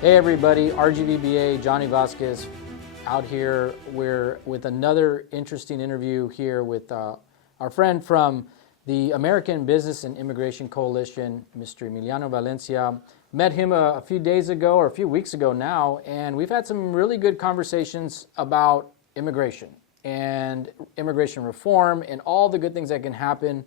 Hey everybody, RGVBA, Johnny Vasquez out here. We're with another interesting interview here with our friend from the American Business and Immigration Coalition, Mr. Emiliano Valencia. Met him a few days ago, or a few weeks ago now, and we've had some really good conversations about immigration and immigration reform and all the good things that can happen.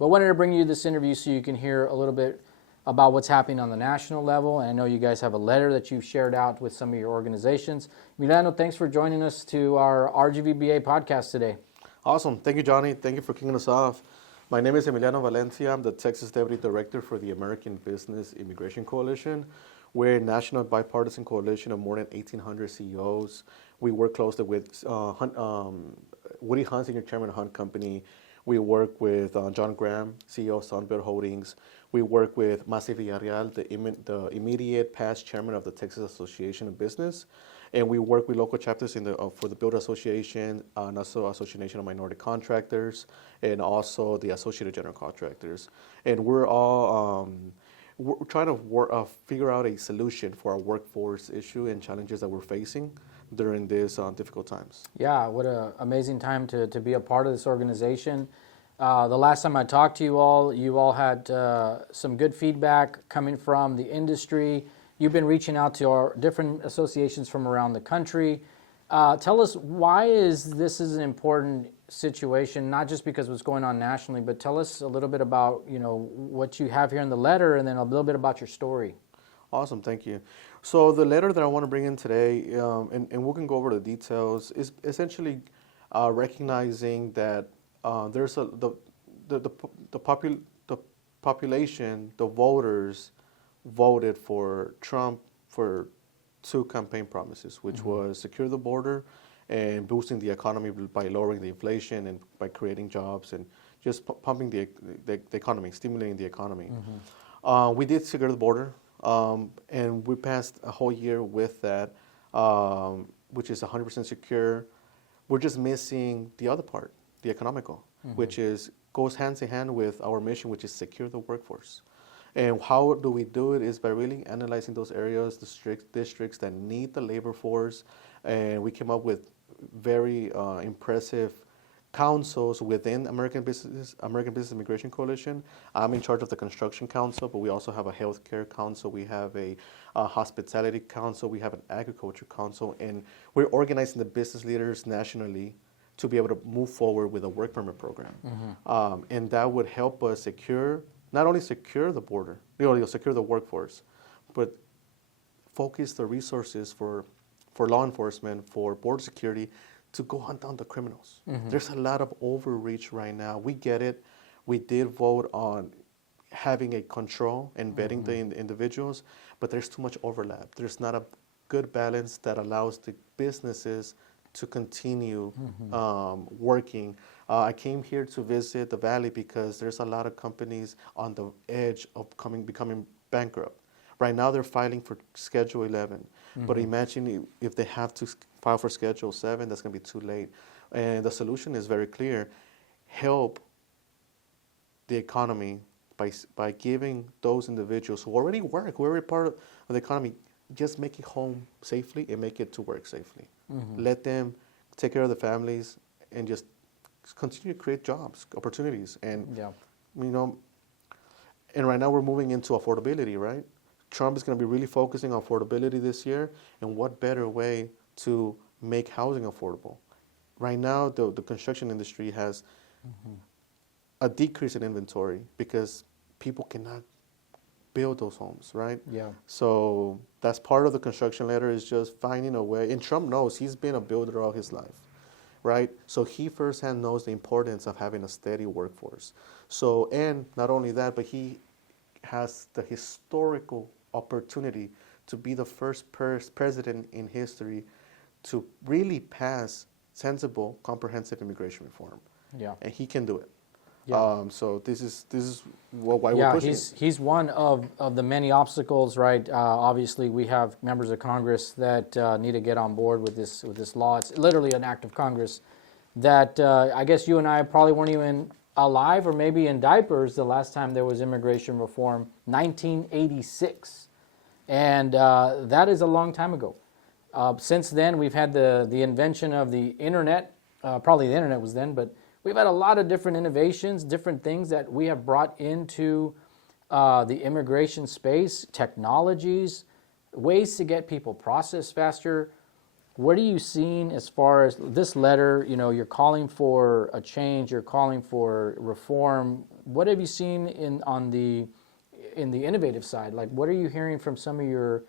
But wanted to bring you this interview so you can hear a little bit about what's happening on the national level. And I know you guys have a letter that you've shared out with some of your organizations. Emiliano, thanks for joining us to our RGVBA podcast today. Awesome. Thank you, Johnny. Thank you for kicking us off. My name is Emiliano Valencia. I'm the Texas Deputy Director for the American Business Immigration Coalition. We're a national bipartisan coalition of more than 1,800 CEOs. We work closely with Woody Hunt, Senior Chairman of Hunt Company. We work with John Graham, CEO of Sunbelt Holdings. We work with Masi Villarreal, the immediate past chairman of the Texas Association of Business. And we work with local chapters for the Builder Association, and also Association of Minority Contractors, and also the Associated General Contractors. And we're all we're trying to figure out a solution for our workforce issue and challenges that we're facing during these difficult times. Yeah, what an amazing time to be a part of this organization. The last time I talked to you all had some good feedback coming from the industry. You've been reaching out to our different associations from around the country. Tell us, why this is an important situation, not just because of what's going on nationally, but tell us a little bit about what you have here in the letter, and then a little bit about your story. Awesome, thank you. So the letter that I want to bring in today, and we can go over the details, is essentially recognizing that there's the population, the voters, voted for Trump for two campaign promises, which was secure the border and boosting the economy by lowering the inflation and by creating jobs and just pumping the economy, stimulating the economy. We did secure the border, and we passed a whole year with that, which is 100% secure. We're just missing the other part, the economical, which goes hand in hand with our mission, which is secure the workforce. And how do we do it is by really analyzing those areas, the districts that need the labor force. And we came up with very impressive councils within American Business Immigration Coalition. I'm in charge of the Construction Council, but we also have a Healthcare Council. We have a Hospitality Council. We have an Agriculture Council. And we're organizing the business leaders nationally to be able to move forward with a work permit program. And that would help us not only secure the border, secure the workforce, but focus the resources for law enforcement, for border security, to go hunt down the criminals. There's a lot of overreach right now. We get it. We did vote on having a control and vetting the individuals, but there's too much overlap. There's not a good balance that allows the businesses to continue working. I came here to visit the Valley because there's a lot of companies on the edge of becoming bankrupt. Right now they're filing for Schedule 11, but imagine if they have to file for Schedule 7, that's going to be too late. And the solution is very clear. Help the economy by giving those individuals who already work, who are already part of the economy, just make it home safely and make it to work safely. Let them take care of the families and just continue to create jobs, opportunities. And, and right now we're moving into affordability, right? Trump is going to be really focusing on affordability this year, and what better way to make housing affordable? Right now, the construction industry has a decrease in inventory because people cannot build those homes, right? Yeah. So that's part of the construction letter, is just finding a way. And Trump knows, he's been a builder all his life, right? So he firsthand knows the importance of having a steady workforce. So, and not only that, but he has the historical opportunity to be the first president in history to really pass sensible, comprehensive immigration reform. Yeah. And he can do it. Yeah. So this is why we're pushing. He's one of the many obstacles, right? Obviously, we have members of Congress that need to get on board with this law. It's literally an act of Congress that I guess you and I probably weren't even alive, or maybe in diapers, the last time there was immigration reform, 1986. And that is a long time ago. Since then, we've had the invention of the internet. Probably the internet was then, but we've had a lot of different innovations, different things that we have brought into the immigration space, technologies, ways to get people processed faster. What are you seeing as far as this letter? You know, you're calling for a change, you're calling for reform. What have you seen in the innovative side? Like, what are you hearing from some of your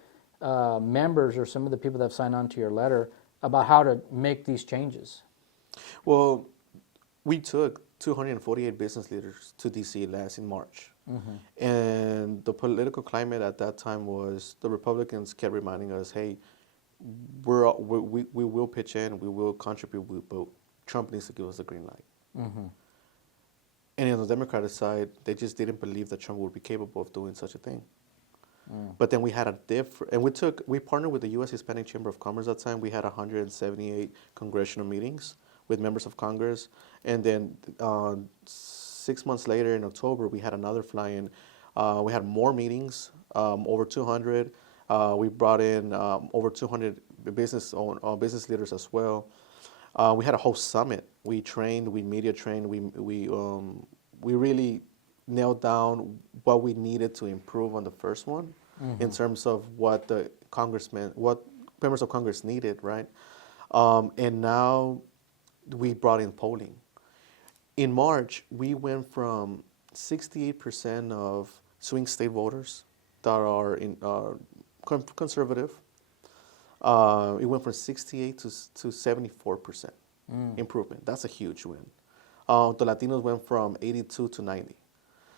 members or some of the people that have signed on to your letter about how to make these changes? Well, we took 248 business leaders to D.C. last in March. And the political climate at that time was the Republicans kept reminding us, hey, we will pitch in, we will contribute, but Trump needs to give us the green light. And on the Democratic side, they just didn't believe that Trump would be capable of doing such a thing. But then we had a different, and we partnered with the U.S. Hispanic Chamber of Commerce at that time. We had 178 congressional meetings with members of Congress. And then 6 months later in October, we had another fly-in. We had more meetings, over 200. We brought in over 200 business leaders as well. We had a whole summit. We trained, we media trained, we really nailed down what we needed to improve on the first one in terms of what what members of Congress needed, right? And now we brought in polling. In March, we went from 68% of swing state voters that are conservative. It went from 68 to 74% improvement. That's a huge win. The Latinos went from 82 to 90.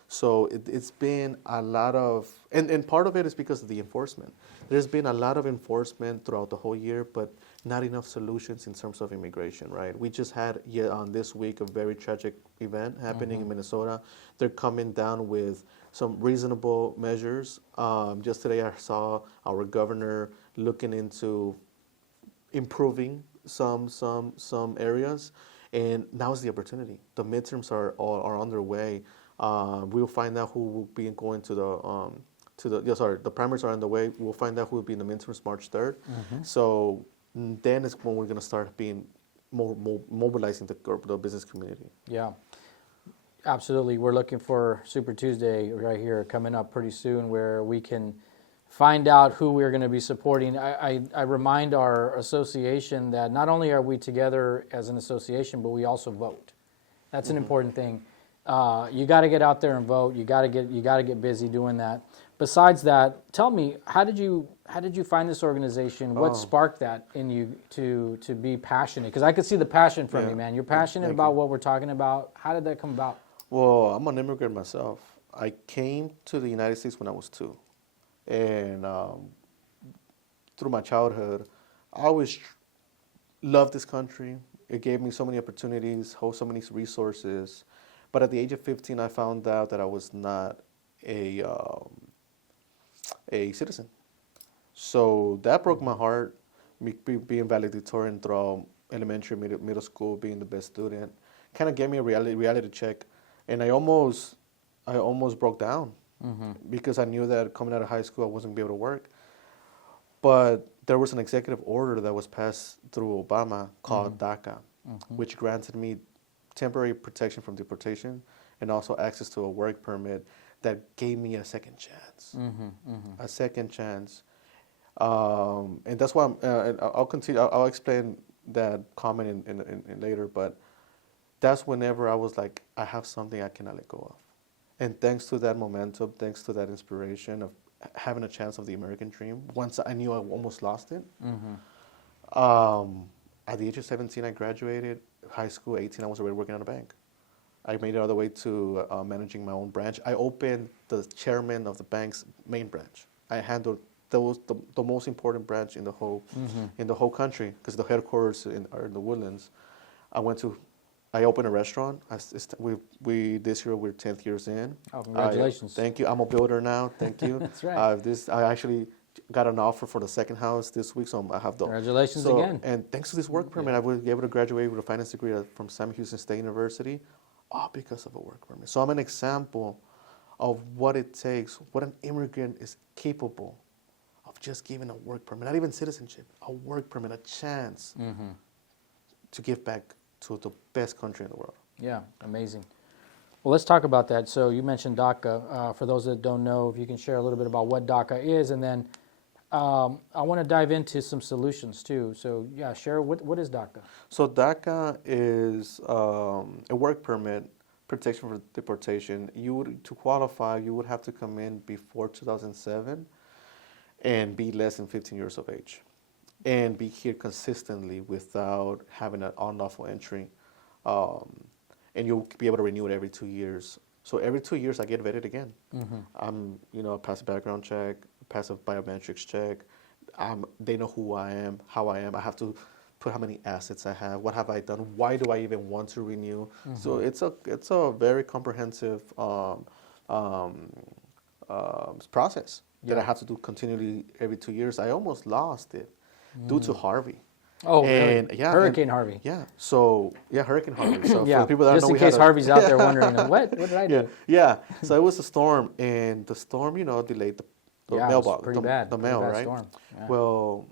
So it's been a lot of, and part of it is because of the enforcement. There's been a lot of enforcement throughout the whole year, but not enough solutions in terms of immigration, right? We just had on this week a very tragic event happening in Minnesota. They're coming down with some reasonable measures. Just today I saw our governor looking into improving some areas, and now's the opportunity. The midterms are underway. We'll find out who will be going to the primaries are underway. We'll find out who will be in the midterms March 3rd. So then is when we're going to start being mobilizing the business community. Yeah, absolutely. We're looking for Super Tuesday right here coming up pretty soon, where we can find out who we're going to be supporting. I remind our association that not only are we together as an association, but we also vote. That's an important thing. You got to get out there and vote. You got to get busy doing that. Besides that, tell me, how did you find this organization? What sparked that in you to be passionate? Because I could see the passion from you, man. You're passionate about what we're talking about. How did that come about? Well, I'm an immigrant myself. I came to the United States when I was 2. And through my childhood, I always loved this country. It gave me so many opportunities, so many resources. But at the age of 15, I found out that I was not a citizen. So that broke my heart, being valedictorian throughout elementary, middle school, being the best student. Kind of gave me a reality check. And I almost broke down because I knew that coming out of high school, I wasn't going to be able to work. But there was an executive order that was passed through Obama called DACA, which granted me temporary protection from deportation and also access to a work permit that gave me a second chance. A second chance. And that's why I'll continue. I'll explain that comment in later, but that's whenever I was like, I have something I cannot let go of. And thanks to that momentum, thanks to that inspiration of having a chance of the American dream, once I knew I almost lost it, at the age of 17, I graduated high school. 18, I was already working at a bank. I made it all the way to managing my own branch. I opened the chairman of the bank's main branch. I handled the most important branch in the whole country, because the headquarters are in the Woodlands. I opened a restaurant. This year we're 10th years in. Oh, congratulations! Thank you. I'm a builder now. Thank you. That's right. I actually got an offer for the second house this week, so I have the. Congratulations again. And thanks to this work permit, I was able to graduate with a finance degree from Sam Houston State University, all because of a work permit. So I'm an example of what it takes, what an immigrant is capable of just giving a work permit, not even citizenship, a work permit, a chance to give back to the best country in the world. Yeah, amazing. Well, let's talk about that. So you mentioned DACA. For those that don't know, if you can share a little bit about what DACA is, and then I want to dive into some solutions too. So yeah, share what is DACA? So DACA is a work permit, protection for deportation. To qualify, you would have to come in before 2007 and be less than 15 years of age and be here consistently without having an unlawful entry. And you'll be able to renew it every 2 years. So every 2 years, I get vetted again. I pass a background check, pass a biometrics check. They know who I am, how I am. I have to put how many assets I have, what have I done, why do I even want to renew. So it's a very comprehensive process that I have to do continually every 2 years. I almost lost it due to Harvey. Oh, and, really? Yeah, Hurricane Harvey. Yeah. So Hurricane Harvey. So yeah. for the people that just don't know, in case Harvey's out there wondering, what did I do? Yeah. So it was a storm, and the storm, delayed the mailbox, pretty bad. The mail, bad right? Storm. Yeah. Well,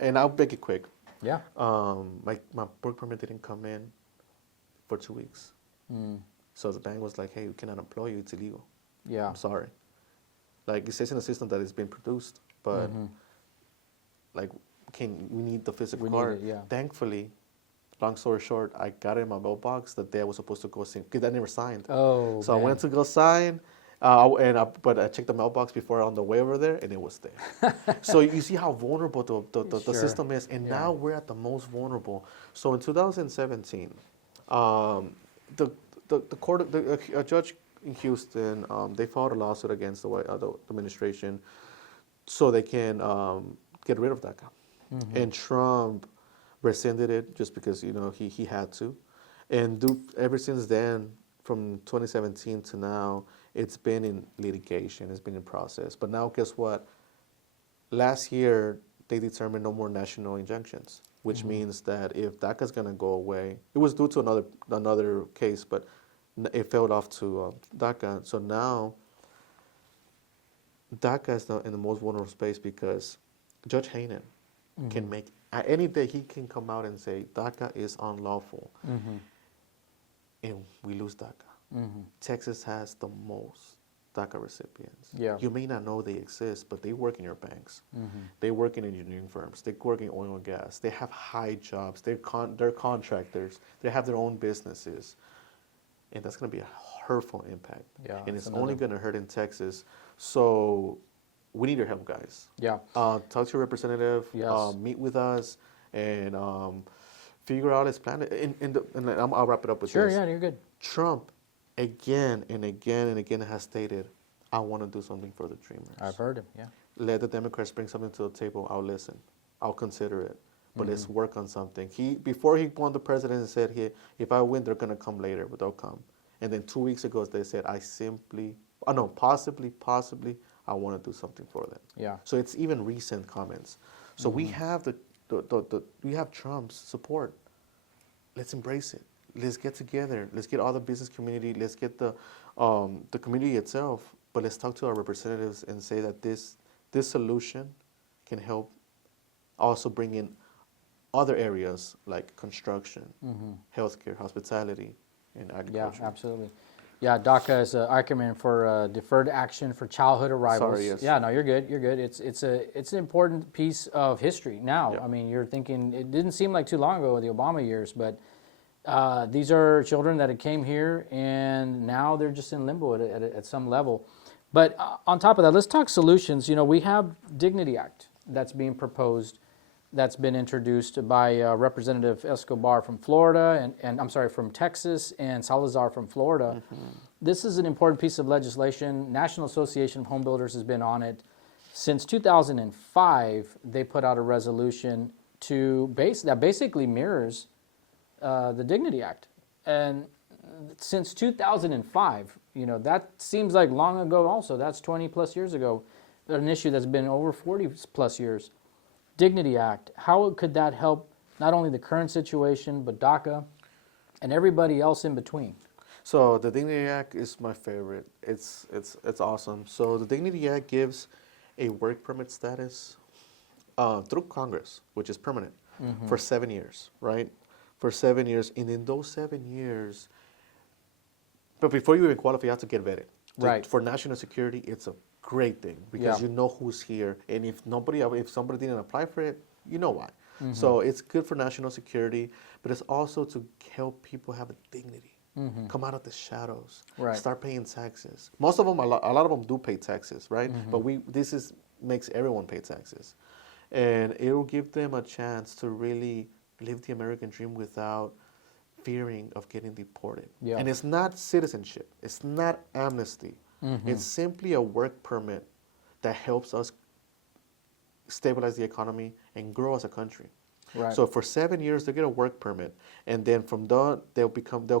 and I'll make it quick. Yeah. My work permit didn't come in for 2 weeks. So the bank was like, "Hey, we cannot employ you. It's illegal." Yeah. I'm sorry. Like it says in the system that it's been produced, but like we need the physical card. Yeah. Thankfully, long story short, I got it in my mailbox the day I was supposed to go sign because I never signed. Oh. So man. I went to go sign, but I checked the mailbox before on the way over there, and it was there. So you see how vulnerable the system is, and now we're at the most vulnerable. So in 2017, a judge in Houston, they filed a lawsuit against the administration, so they can get rid of DACA. And Trump rescinded it just because he had to, and ever since then, from 2017 to now, it's been in litigation, it's been in process. But now, guess what? Last year they determined no more national injunctions, which means that if DACA is going to go away, it was due to another case, but it fell off to DACA. So now DACA is in the most vulnerable space because Judge Haynen can make any day he can come out and say DACA is unlawful, and we lose DACA. Texas has the most DACA recipients. Yeah. You may not know they exist, but they work in your banks. They work in engineering firms. They work in oil and gas. They have high jobs. They're contractors. They have their own businesses, and that's going to be a hurtful impact. Yeah, and it's only going to hurt in Texas. So we need your help, guys. Yeah. Talk to your representative. Yes. Meet with us and figure out his plan. And I'll wrap it up with this. Sure. Yeah, you're good. Trump, again and again and again, has stated, "I want to do something for the Dreamers." I've heard him. Yeah. Let the Democrats bring something to the table. I'll listen. I'll consider it. But let's work on something. Before he won the presidency, said, "If I win, they're gonna come later, but they'll come." And then 2 weeks ago, they said, possibly, I want to do something for them. Yeah. So it's even recent comments. So we have we have Trump's support. Let's embrace it. Let's get together. Let's get all the business community. Let's get the community itself. But let's talk to our representatives and say that this solution can help also bring in other areas like construction, healthcare, hospitality, and agriculture. Yeah, absolutely. Yeah, DACA is an acronym for Deferred Action for Childhood Arrivals. Sorry, yes. Yeah, no, you're good. You're good. It's an important piece of history now. Yeah. I mean, you're thinking it didn't seem like too long ago with the Obama years, but these are children that came here and now they're just in limbo at some level. But on top of that, let's talk solutions. We have Dignity Act that's being proposed, that's been introduced by Representative Escobar from Florida, and I'm sorry, from Texas, and Salazar from Florida. This is an important piece of legislation. National Association of Home Builders has been on it. Since 2005, they put out a resolution that basically mirrors the Dignity Act. And since 2005, that seems like long ago also. That's 20 plus years ago. An issue that's been over 40 plus years. Dignity Act, how could that help not only the current situation, but DACA and everybody else in between? So the Dignity Act is my favorite. It's awesome. So the Dignity Act gives a work permit status through Congress, which is permanent, for 7 years, right? For 7 years. And in those 7 years, but before you even qualify, you have to get vetted. So Right. for national security, it's a great thing because you know who's here. And if somebody didn't apply for it, you know why. So it's good for national security, but it's also to help people have a dignity. Come out of the shadows. Right. Start paying taxes. Most of them, a lot of them do pay taxes, right? But this makes everyone pay taxes. And it will give them a chance to really live the American dream without fearing of getting deported. Yeah. And it's not citizenship. It's not amnesty. It's simply a work permit that helps us stabilize the economy and grow as a country. Right. So for 7 years, they get a work permit, and then from there they'll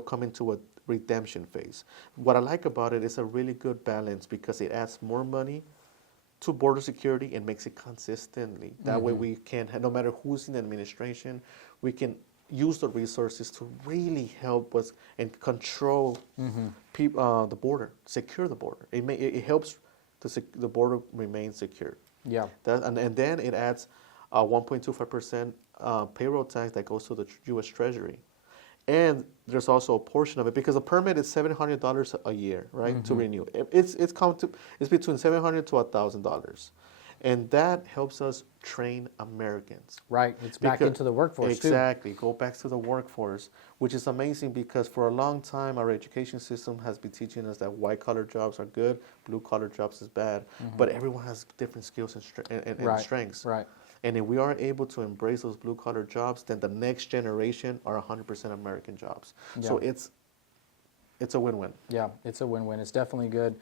come into a redemption phase. What I like about it is a really good balance because it adds more money to border security and makes it consistently. That way we can, no matter who's in the administration, we can use the resources to really help us and control the border, secure the border. It helps the border remain secure. Yeah. And then it adds a 1.25% payroll tax that goes to the U.S. Treasury. And there's also a portion of it because a permit is $700 a year, right, to renew. It's between $700 to $1,000, and that helps us train Americans. Right. It's back into the workforce too. Exactly. Go back to the workforce, which is amazing because for a long time our education system has been teaching us that white-collar jobs are good, blue-collar jobs is bad, but everyone has different skills and strengths. Right. And if we are able to embrace those blue-collar jobs, then the next generation are 100% American jobs. Yeah. So it's a win-win. Yeah, it's a win-win. It's definitely good.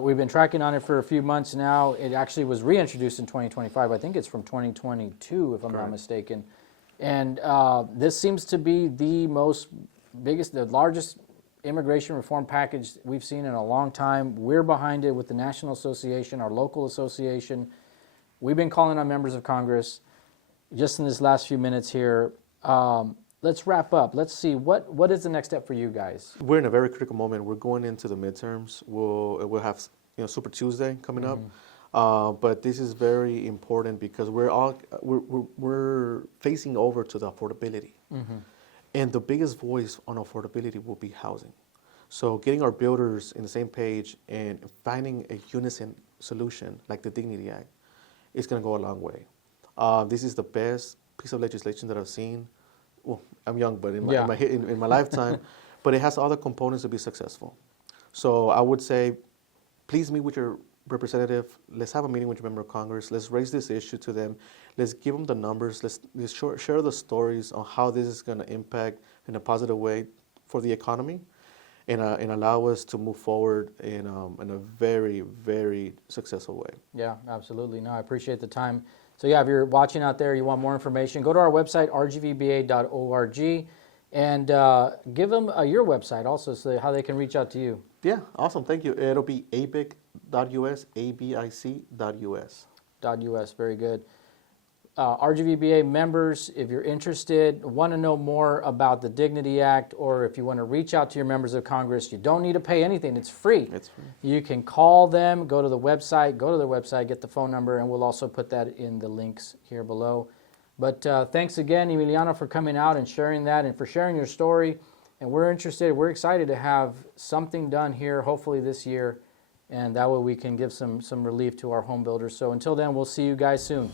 We've been tracking on it for a few months now. It actually was reintroduced in 2025. I think it's from 2022, if I'm not mistaken. And this seems to be the largest immigration reform package we've seen in a long time. We're behind it with the National Association, our local association. We've been calling on members of Congress just in this last few minutes here. Let's wrap up. Let's see, what is the next step for you guys? We're in a very critical moment. We're going into the midterms. We'll have Super Tuesday coming up. But this is very important because we're facing over to the affordability. And the biggest voice on affordability will be housing. So getting our builders in the same page and finding a unison solution like the Dignity Act is going to go a long way. This is the best piece of legislation that I've seen. Well, I'm young, but in my lifetime, but it has all the components to be successful. So I would say, please meet with your representative. Let's have a meeting with your member of Congress. Let's raise this issue to them. Let's give them the numbers. Let's share the stories on how this is going to impact in a positive way for the economy, and allow us to move forward in a very, very successful way. Yeah, absolutely. No, I appreciate the time. So yeah, if you're watching out there, you want more information, go to our website, rgvba.org, and give them your website also so how they can reach out to you. Yeah, awesome. Thank you. It'll be abic.us, abic.us. .us, very good. RGVBA members, if you're interested, want to know more about the Dignity Act, or if you want to reach out to your members of Congress, you don't need to pay anything. It's free. It's free. You can call them, go to their website, get the phone number, and we'll also put that in the links here below. But thanks again, Emiliano, for coming out and sharing that and for sharing your story. And we're excited to have something done here, hopefully this year, and that way we can give some relief to our home builders. So until then, we'll see you guys soon.